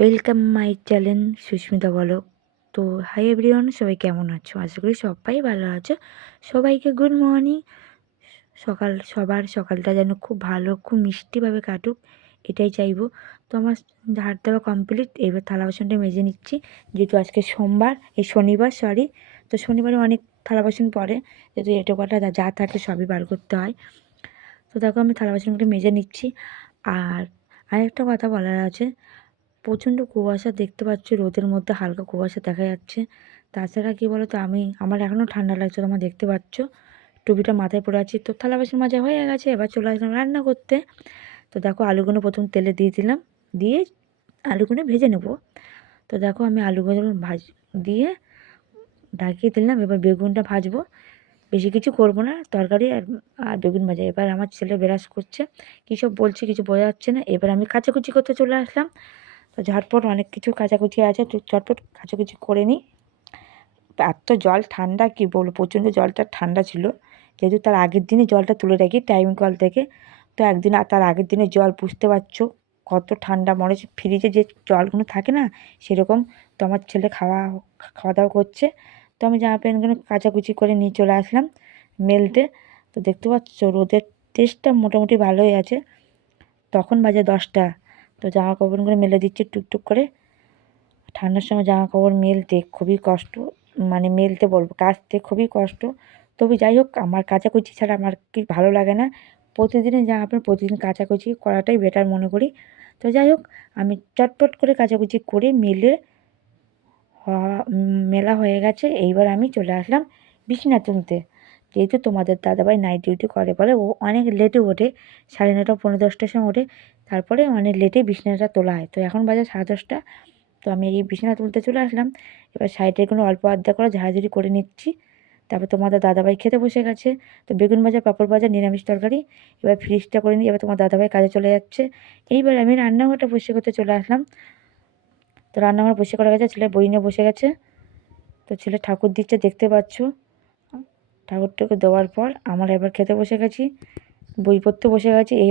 Welcome my channel Susmita বলো। তো hi everyone, সবাই কেমন আছো? আশা করি সবাই ভালো আছো। সবাইকে গুড মর্নিং। সবার সকালটা যেন খুব ভালো, খুব মিষ্টিভাবে কাটুক, এটাই চাইবো। তো আমার ঝাড় দেওয়া কমপ্লিট। এবার থালা বাসনটা মেজে নিচ্ছি, যেহেতু আজকে সোমবার, শনিবার সরি। তো শনিবারে অনেক থালা বাসন পড়ে, যেহেতু এটো কটা যা থাকে সবই বার করতে হয়। তো দেখো আমি থালা বাসনগুলো মেজে নিচ্ছি। আর আরেকটা কথা বলার আছে, প্রচণ্ড কুয়াশা দেখতে পাচ্ছি, রোদের মধ্যে হালকা কুয়াশা দেখা যাচ্ছে। তাছাড়া কী বলো তো, আমার এখনও ঠান্ডা লাগছে, তোমরা দেখতে পাচ্ছ। টুপিটা মাথায় পরে আছি। তো থালা বাসন মাজা হয়ে গেছে, এবার চলে আসলাম রান্না করতে। তো দেখো আলুগুলো প্রথম তেলে দিয়ে দিলাম, দিয়ে আলুগুলো ভেজে নেব। তো দেখো আমি আলুগুলো দিয়ে ঢাকিয়ে দিলাম। এবার বেগুনটা ভাজবো, বেশি কিছু করবো না, তরকারি আর বেগুন ভাজা। এবার আমার ছেলে ব্রাশ করছে, কী সব বলছে কিছু বোঝা যাচ্ছে না। এবার আমি কাচাকুচি করতে চলে আসলাম। তো ঝটপট অনেক কিছু কাচাকুচি আছে, তো ঝটপট কাচাকুচি করে নিই। এত জল ঠান্ডা কী বলবো, প্রচণ্ড জলটা ঠান্ডা ছিল, যেহেতু তার আগের দিনে জলটা তুলে রাখি টাইম কল থেকে। তো একদিন আর তার আগের দিনে জল, বুঝতে পারছো কত ঠান্ডা, মনে হচ্ছে ফ্রিজে যে জলগুলো থাকে না সেরকম। তো আমার ছেলে খাওয়া দাওয়া করছে। তো আমি জামা প্যান্টগুলো কাচাকুচি করে নিয়ে চলে আসলাম মেলতে। তো দেখতে পাচ্ছ রোদের তেজটা মোটামুটি ভালোই আছে। তখন বাজে 10টা। তো জামা কাপড়গুলো মেলে দিচ্ছি টুকটুক করে। ঠান্ডার সময় জামা কাপড় মেলতে খুবই কষ্ট, মানে মেলতে বলবো, কাচতে খুবই কষ্ট। তবে যাই হোক, আমার কাচাকুচি ছাড়া আমার কি ভালো লাগে না। প্রতিদিনের জামা কাপড় প্রতিদিন কাচাকুচি করাটাই বেটার মনে করি। তো যাই হোক, আমি চটপট করে কাচাকুচি করে মেলে মেলা হয়ে গেছে। এইবার আমি চলে আসলাম বিছানা তুলতে। যেহেতু তোমাদের দাদাভাই নাইট ডিউটি করে বলে ও অনেক লেটে ওঠে, 9:30 পৌনে 10টার সময় ওঠে, তারপরে অনেক লেটে বিছানাটা তোলা হয়। তো এখন বাজে 10:30। তো আমি এই বিছানা তুলতে চলে আসলাম। এবার সাইডের কোনো অল্প আধা করে ঝাড়াঝুড়ি করে নিচ্ছি। তারপর তোমাদের দাদাভাই খেতে বসে গেছে। তো বেগুন ভাজা, পাঁপড় ভাজা, নিরামিষ তরকারি। এবার ফ্রিজটা করে নিই। এবার তোমার দাদাভাই কাজে চলে যাচ্ছে। এইবার আমি রান্নাঘরটা বসে করতে চলে আসলাম। তো রান্নাঘর বসে করা গেছে, ছেলে বই নিয়ে বসে গেছে। তো ছেলে ঠাকুর দিচ্ছে, দেখতে পাচ্ছ। ঠাকুরটাকে দেওয়ার পর আমরা এবার খেতে বসে গেছি, বই পড়তে বসে গেছি। এই